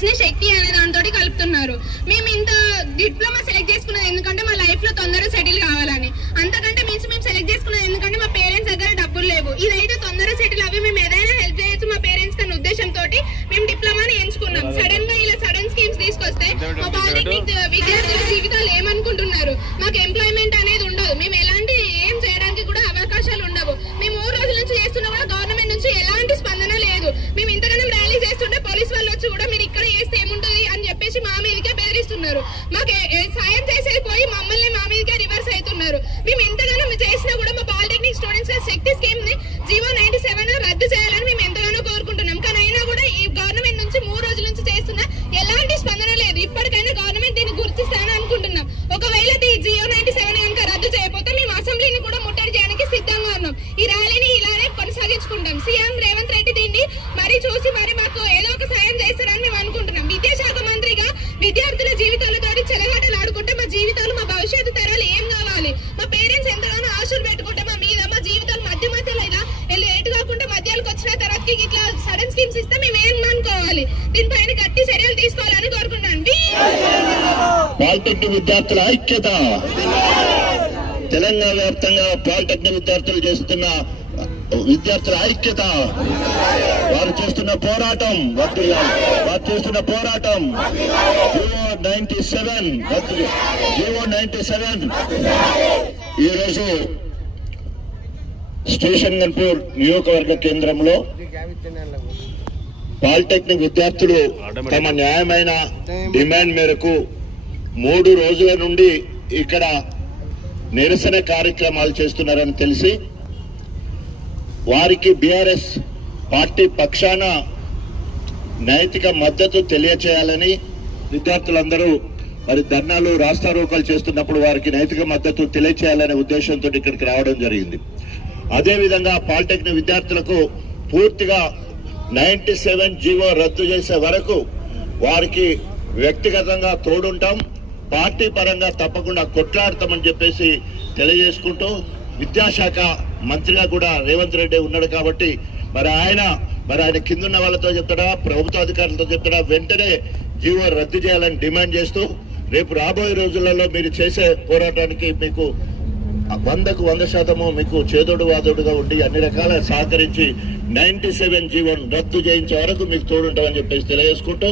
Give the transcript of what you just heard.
Students ని శక్తి అనే దాంతో కలుపుతున్నారు. మేము ఇంత డిప్లొమా సెలెక్ట్ చేసుకున్నది ఎందుకంటే మా లైఫ్ లో తొందరగా సెటిల్ కావాలని. అంతకంటే మించి మేము సెలెక్ట్ చేసుకున్నది ఎందుకంటే మా పేరెంట్స్ దగ్గర డబ్బులు లేవు. ఇదైతే తొందరగా సెటిల్ అవి మేము ఏదైనా హెల్ప్ చేయొచ్చు మా పేరెంట్స్ కన్నా ఉద్దేశంతో మేము డిప్లొమాని ఎంచుకున్నాం. సడన్ గా ఇలా సడన్ స్కీమ్స్ తీసుకొస్తే మా పాలిటెక్నిక్ విద్యార్థుల జీవితాలు ఏమనుకుంటున్నారు? మాకు ఎంప్లాయ్మెంట్ అనేది ఉండదు, మేము ఎలాంటి ఏం చేయడానికి కూడా అవకాశాలు ఉండవు. మేము 3 రోజుల నుంచి చేస్తున్నా కూడా గవర్నమెంట్ నుంచి ఎలాంటి స్పందన లేదు. మేము ఇంతగానో ర్యాలీ చేస్తుంటే పోలీస్ వాళ్ళు వచ్చి కూడా మీరు ఇక్కడ చేస్తే ఏముంటుంది అని చెప్పేసి మా మీదకే బెదిరిస్తున్నారు. మాకు సాయం చేసేది పోయి మమ్మల్ని మా మీదకే రివర్స్ అవుతున్నారు. మేము ఎంతగానో చేసినా కూడా మా పాలిటెక్నిక్ స్టూడెంట్స్ శక్తి స్కీమ్ ని 097 రద్దు చేయాలని మేము ఎంతగానో కోరుకుంటున్నాం. కానీ అయినా కూడా ఈ గవర్నమెంట్ నుంచి 3 రోజుల నుంచి చేస్తున్నా ఎలాంటి స్పందన లేదు. ఇప్పటికైనా గవర్నమెంట్ దీన్ని గుర్తిస్తానని అనుకుంటున్నాం. ఒకవేళ 097 కనుక రద్దు చేయకపోతే మేము అసెంబ్లీని కూడా ముట్టడి చేయడానికి సిద్ధంగా ఉన్నాం. ఈ ర్యాలీని ఇలానే కొనసాగించుకుంటాం. సీఎం రేవంత్ రెడ్డి దీన్ని మరి చూసి మరి మాకు ఏదో ఒక సాయం చేస్తారని మేము అనుకుంటున్నాం. విద్యాశాఖ మంత్రిగా విద్యార్థుల జీవితాలతో చెలగాటలు ఆడుకుంటే మా జీవితాలు మా భవిష్యత్తు తరాలు ఏం కావాలి? మా పేరెంట్స్ ఎంతగానో ఆశలు పెట్టుకుంటే మా మీద మా జీవితాలు మధ్యలో ఇలా లేటు కాకుండా మధ్యాలకు వచ్చిన తర్వాత ఇట్లా సడన్ స్కీమ్స్ ఇస్తే మేము ఏం అనుకోవాలి? దీనిపైన గట్టి చర్యలు తీసుకోవాలని కోరుకుంటున్నాను. పాలిటెక్నిక్ విద్యార్థుల ఐక్యత. తెలంగాణ వ్యాప్తంగా పాలిటెక్నిక్ విద్యార్థులు చేస్తున్న విద్యార్థుల ఐక్యత. వారు చేస్తున్న పోరాటం వారు చేస్తున్న పోరాటం 097 ఈరోజు స్టేషన్ గన్పూర్ నియోజకవర్గ కేంద్రంలో పాలిటెక్నిక్ విద్యార్థులు తమ న్యాయమైన డిమాండ్ మేరకు 3 రోజుల నుండి ఇక్కడ నిరసన కార్యక్రమాలు చేస్తున్నారని తెలిసి వారికి బీఆర్ఎస్ పార్టీ పక్షాన నైతిక మద్దతు తెలియచేయాలని విద్యార్థులందరూ మరి ధర్నాలు రాస్తారోకలు చేస్తున్నప్పుడు వారికి నైతిక మద్దతు తెలియచేయాలనే ఉద్దేశంతో ఇక్కడికి రావడం జరిగింది. అదేవిధంగా పాలిటెక్నిక్ విద్యార్థులకు పూర్తిగా 97 జీవో రద్దు చేసే వరకు వారికి వ్యక్తిగతంగా తోడుంటాం, పార్టీ పరంగా తప్పకుండా కొట్లాడతామని చెప్పేసి తెలియజేసుకుంటూ, విద్యాశాఖ మంత్రిగా కూడా రేవంత్ రెడ్డి ఉన్నాడు కాబట్టి మరి ఆయన కింద ఉన్న వాళ్ళతో చెప్తాడా, ప్రభుత్వ అధికారులతో చెప్తాడా, వెంటనే జీవో రద్దు చేయాలని డిమాండ్ చేస్తూ రేపు రాబోయే రోజులలో మీరు చేసే పోరాటానికి మీకు 100కు 100% మీకు చేదోడు వాదోడుగా ఉండి అన్ని రకాల సహకరించి 97 జీవోను రద్దు చేయించే వరకు మీకు తోడుంటామని చెప్పేసి తెలియజేసుకుంటూ